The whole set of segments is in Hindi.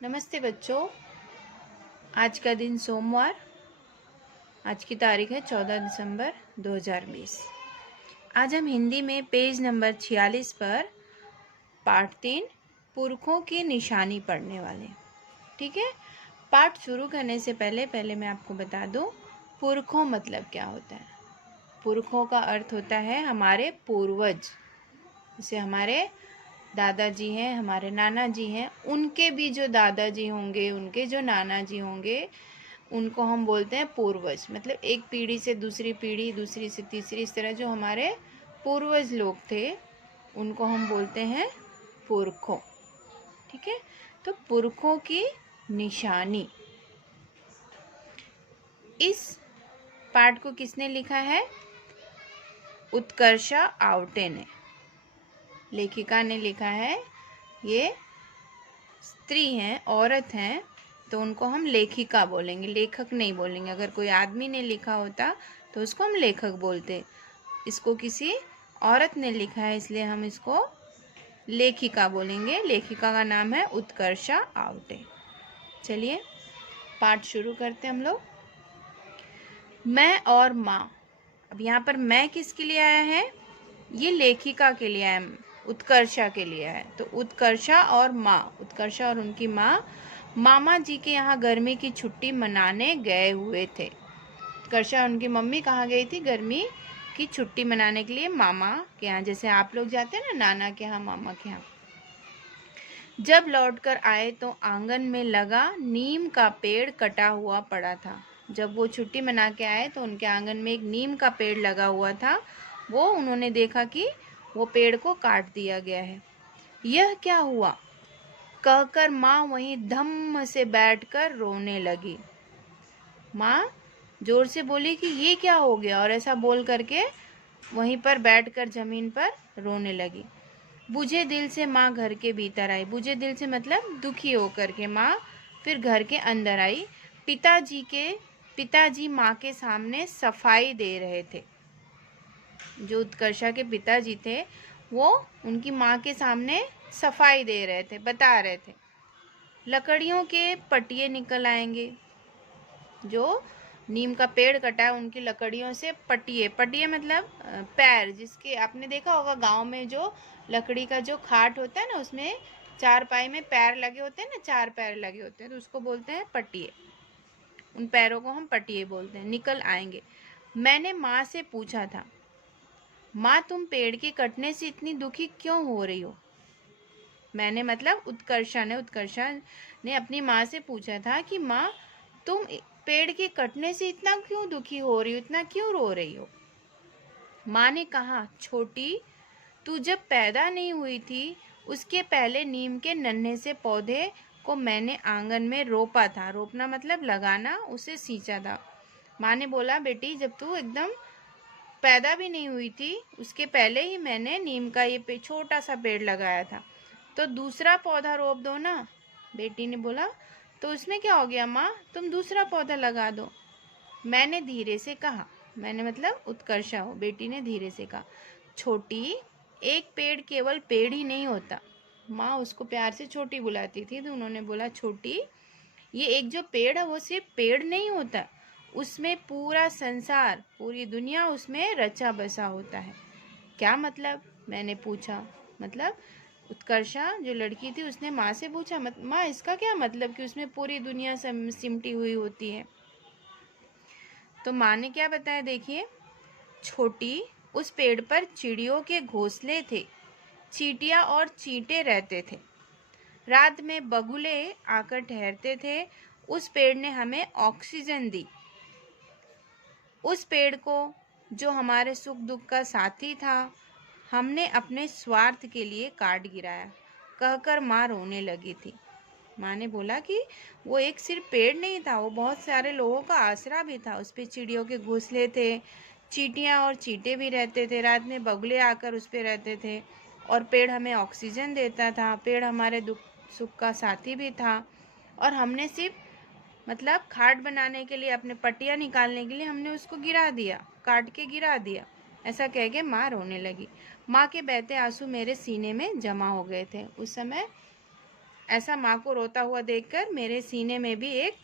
नमस्ते बच्चों। आज का दिन सोमवार। आज की तारीख है 14 दिसंबर 2020। आज हम हिंदी में पेज नंबर 46 पर पाठ 3 पुरखों की निशानी पढ़ने वाले। ठीक है। पाठ शुरू करने से पहले मैं आपको बता दूं पुरखों मतलब क्या होता है। पुरखों का अर्थ होता है हमारे पूर्वज। जैसे हमारे दादाजी हैं, हमारे नाना जी हैं, उनके भी जो दादाजी होंगे, उनके जो नाना जी होंगे, उनको हम बोलते हैं पूर्वज। मतलब एक पीढ़ी से दूसरी पीढ़ी, दूसरी से तीसरी, इस तरह जो हमारे पूर्वज लोग थे उनको हम बोलते हैं पुरखों। ठीक है। तो पुरखों की निशानी, इस पाठ को किसने लिखा है? उत्कर्षा आवटे ने, लेखिका ने लिखा है। ये स्त्री हैं, औरत हैं, तो उनको हम लेखिका बोलेंगे, लेखक नहीं बोलेंगे। अगर कोई आदमी ने लिखा होता तो उसको हम लेखक बोलते। इसको किसी औरत ने लिखा है इसलिए हम इसको लेखिका बोलेंगे। लेखिका का नाम है उत्कर्षा आवटे। चलिए पाठ शुरू करते हम लोग। मैं और माँ। अब यहाँ पर मैं किसके लिए आया है? ये लेखिका के लिए आया, उत्कर्षा के लिए है। तो उत्कर्षा और माँ, उत्कर्षा और उनकी माँ मामा जी के यहाँ गर्मी की छुट्टी मनाने गए हुए थे। उत्कर्षा और उनकी मम्मी कहाँ गई थी? गर्मी की छुट्टी मनाने के लिए मामा के यहाँ। जैसे आप लोग जाते हैं ना नाना के यहाँ, मामा के यहाँ। जब लौटकर आए तो आंगन में लगा नीम का पेड़ कटा हुआ पड़ा था। जब वो छुट्टी मना के आए तो उनके आंगन में एक नीम का पेड़ लगा हुआ था। वो उन्होंने देखा कि वो पेड़ को काट दिया गया है। यह क्या हुआ कहकर माँ वहीं धम्म से बैठकर रोने लगी। माँ जोर से बोली कि ये क्या हो गया, और ऐसा बोल करके वहीं पर बैठकर जमीन पर रोने लगी। बुझे दिल से माँ घर के भीतर आई। बुझे दिल से मतलब दुखी होकर के माँ फिर घर के अंदर आई। पिताजी माँ के सामने सफाई दे रहे थे। जो उत्कर्षा के पिताजी थे वो उनकी माँ के सामने सफाई दे रहे थे, बता रहे थे। लकड़ियों के पटिए निकल आएंगे। जो नीम का पेड़ कटा है उनकी लकड़ियों से पटिए, पटिए मतलब पैर, जिसके आपने देखा होगा गांव में जो लकड़ी का जो खाट होता है ना, उसमें चार पाई में पैर लगे होते हैं ना, चार पैर लगे होते हैं, तो उसको बोलते हैं पटिए। उन पैरों को हम पटिए बोलते हैं। निकल आएंगे। मैंने माँ से पूछा था, माँ तुम पेड़ के कटने से इतनी दुखी क्यों हो रही हो? मैंने मतलब उत्कर्षा ने अपनी माँ से पूछा था कि माँ तुम पेड़ के कटने से इतना क्यों दुखी हो रही हो, इतना क्यों रो रही हो? माँ ने कहा, छोटी तू जब पैदा नहीं हुई थी उसके पहले नीम के नन्हे से पौधे को मैंने आंगन में रोपा था। रोपना मतलब लगाना, उसे सींचा था। माँ ने बोला, बेटी जब तू एकदम पैदा भी नहीं हुई थी उसके पहले ही मैंने नीम का ये छोटा सा पेड़ लगाया था, तो दूसरा पौधा रोप दो ना। बेटी ने बोला, तो उसमें क्या हो गया माँ, तुम दूसरा पौधा लगा दो। मैंने धीरे से कहा, मैंने मतलब उत्कर्षा हो, बेटी ने धीरे से कहा, छोटी एक पेड़ केवल पेड़ ही नहीं होता। माँ उसको प्यार से छोटी बुलाती थी, तो उन्होंने बोला, छोटी ये एक जो पेड़ है वो सिर्फ पेड़ नहीं होता, उसमें पूरा संसार, पूरी दुनिया उसमें रचा बसा होता है। क्या मतलब? मैंने पूछा। मतलब उत्कर्षा जो लड़की थी उसने माँ से पूछा, माँ इसका क्या मतलब कि उसमें पूरी दुनिया सिमटी हुई होती है? तो माँ ने क्या बताया, देखिए, छोटी उस पेड़ पर चिड़ियों के घोंसले थे, चींटियाँ और चींटे रहते थे। रात में बगुले आकर ठहरते थे। उस पेड़ ने हमें ऑक्सीजन दी। उस पेड़ को जो हमारे सुख दुख का साथी था हमने अपने स्वार्थ के लिए काट गिराया, कहकर माँ रोने लगी थी। माँ ने बोला कि वो एक सिर्फ पेड़ नहीं था, वो बहुत सारे लोगों का आसरा भी था। उस पे चिड़ियों के घोंसले थे, चींटियाँ और चींटे भी रहते थे, रात में बगुले आकर उस पे रहते थे, और पेड़ हमें ऑक्सीजन देता था। पेड़ हमारे दुख सुख का साथी भी था, और हमने सिर्फ मतलब खाट बनाने के लिए, अपने पटिया निकालने के लिए हमने उसको गिरा दिया, काट के गिरा दिया। ऐसा कह के माँ रोने लगी। माँ के बहते आंसू मेरे सीने में जमा हो गए थे। उस समय ऐसा माँ को रोता हुआ देखकर मेरे सीने में भी एक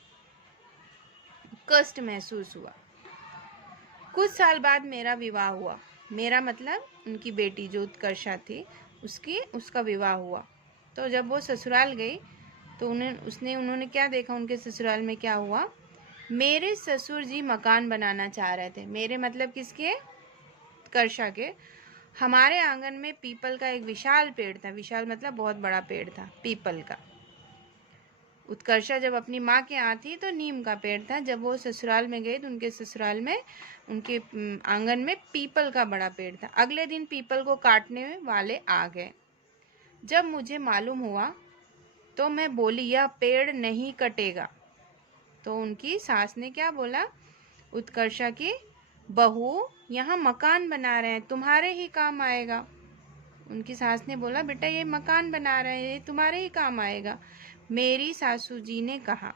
कष्ट महसूस हुआ। कुछ साल बाद मेरा विवाह हुआ। मेरा मतलब उनकी बेटी जो उत्कर्षा थी उसका विवाह हुआ। तो जब वो ससुराल गई तो उन्होंने क्या देखा, उनके ससुराल में क्या हुआ, मेरे ससुर जी मकान बनाना चाह रहे थे। मेरे मतलब किसके? उत्कर्षा के। हमारे आंगन में पीपल का एक विशाल पेड़ था। विशाल मतलब बहुत बड़ा पेड़ था पीपल का। उत्कर्षा जब अपनी माँ के यहाँ थी तो नीम का पेड़ था। जब वो ससुराल में गए तो उनके ससुराल में उनके आंगन में पीपल का बड़ा पेड़ था। अगले दिन पीपल को काटने वाले आ गए। जब मुझे मालूम हुआ तो मैं बोली, यह पेड़ नहीं कटेगा। तो उनकी सास ने क्या बोला, उत्कर्षा की बहू यहाँ मकान बना रहे हैं, तुम्हारे ही काम आएगा। उनकी सास ने बोला, बेटा ये मकान बना रहे हैं, ये तुम्हारे ही काम आएगा। मेरी सासू जी ने कहा,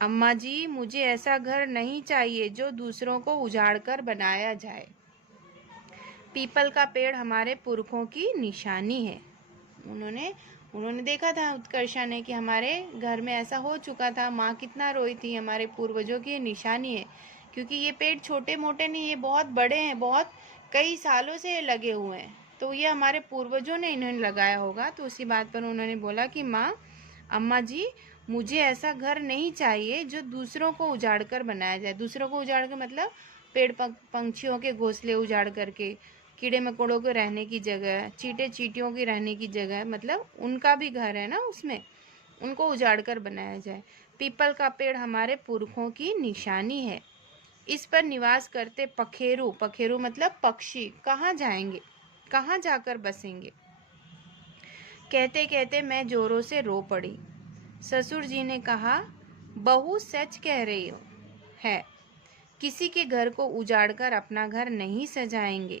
अम्मा जी मुझे ऐसा घर नहीं चाहिए जो दूसरों को उजाड़ कर बनाया जाए। पीपल का पेड़ हमारे पुरखों की निशानी है। उन्होंने देखा था उत्कर्षा ने कि हमारे घर में ऐसा हो चुका था, माँ कितना रोई थी, हमारे पूर्वजों की निशानी है। क्योंकि ये पेड़ छोटे मोटे नहीं, ये बहुत बड़े हैं, बहुत कई सालों से ये लगे हुए हैं। तो ये हमारे पूर्वजों ने इन्होंने लगाया होगा। तो उसी बात पर उन्होंने बोला कि माँ, अम्मा जी मुझे ऐसा घर नहीं चाहिए जो दूसरों को उजाड़ कर बनाया जाए। दूसरों को उजाड़ कर मतलब पेड़ पंछियों के घोंसले उजाड़ करके, कीड़े मकोड़ों के रहने की जगह, चींटे चींटियों की रहने की जगह, मतलब उनका भी घर है ना, उसमें उनको उजाड़ कर बनाया जाए। पीपल का पेड़ हमारे पुरखों की निशानी है। इस पर निवास करते पखेरु मतलब पक्षी कहाँ जाएंगे, कहाँ जाकर बसेंगे। कहते कहते मैं जोरों से रो पड़ी। ससुर जी ने कहा, बहू सच कह रही हो है, किसी के घर को उजाड़कर अपना घर नहीं सजाएंगे।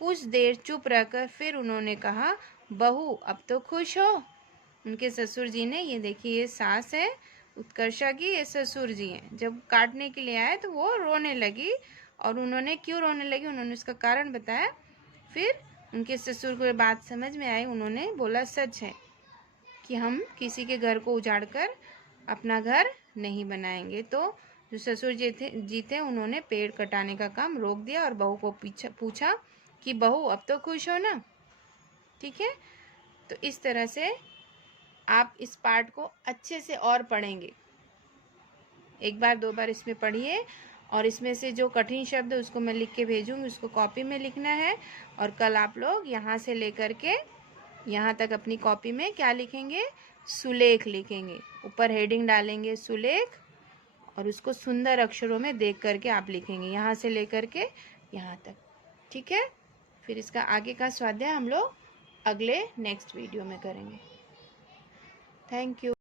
कुछ देर चुप रहकर फिर उन्होंने कहा, बहू अब तो खुश हो। उनके ससुर जी ने, ये देखिए ये सास है उत्कर्षा की, ये ससुर जी हैं। जब काटने के लिए आए तो वो रोने लगी, और उन्होंने क्यों रोने लगी उन्होंने उसका कारण बताया। फिर उनके ससुर को ये बात समझ में आई। उन्होंने बोला, सच है कि हम किसी के घर को उजाड़ कर अपना घर नहीं बनाएंगे। तो जो ससुर जी थे उन्होंने पेड़ कटाने का काम रोक दिया और बहू को पूछा कि बहू अब तो खुश हो ना। ठीक है, तो इस तरह से आप इस पार्ट को अच्छे से और पढ़ेंगे। एक बार दो बार इसमें पढ़िए, और इसमें से जो कठिन शब्द है उसको मैं लिख के भेजूँगी, उसको कॉपी में लिखना है। और कल आप लोग यहाँ से लेकर के यहाँ तक अपनी कॉपी में क्या लिखेंगे, सुलेख लिखेंगे। ऊपर हेडिंग डालेंगे सुलेख, और उसको सुंदर अक्षरों में देख करके आप लिखेंगे यहाँ से लेकर के यहाँ तक। ठीक है, फिर इसका आगे का स्वाध्याय हम लोग अगले नेक्स्ट वीडियो में करेंगे। Thank you.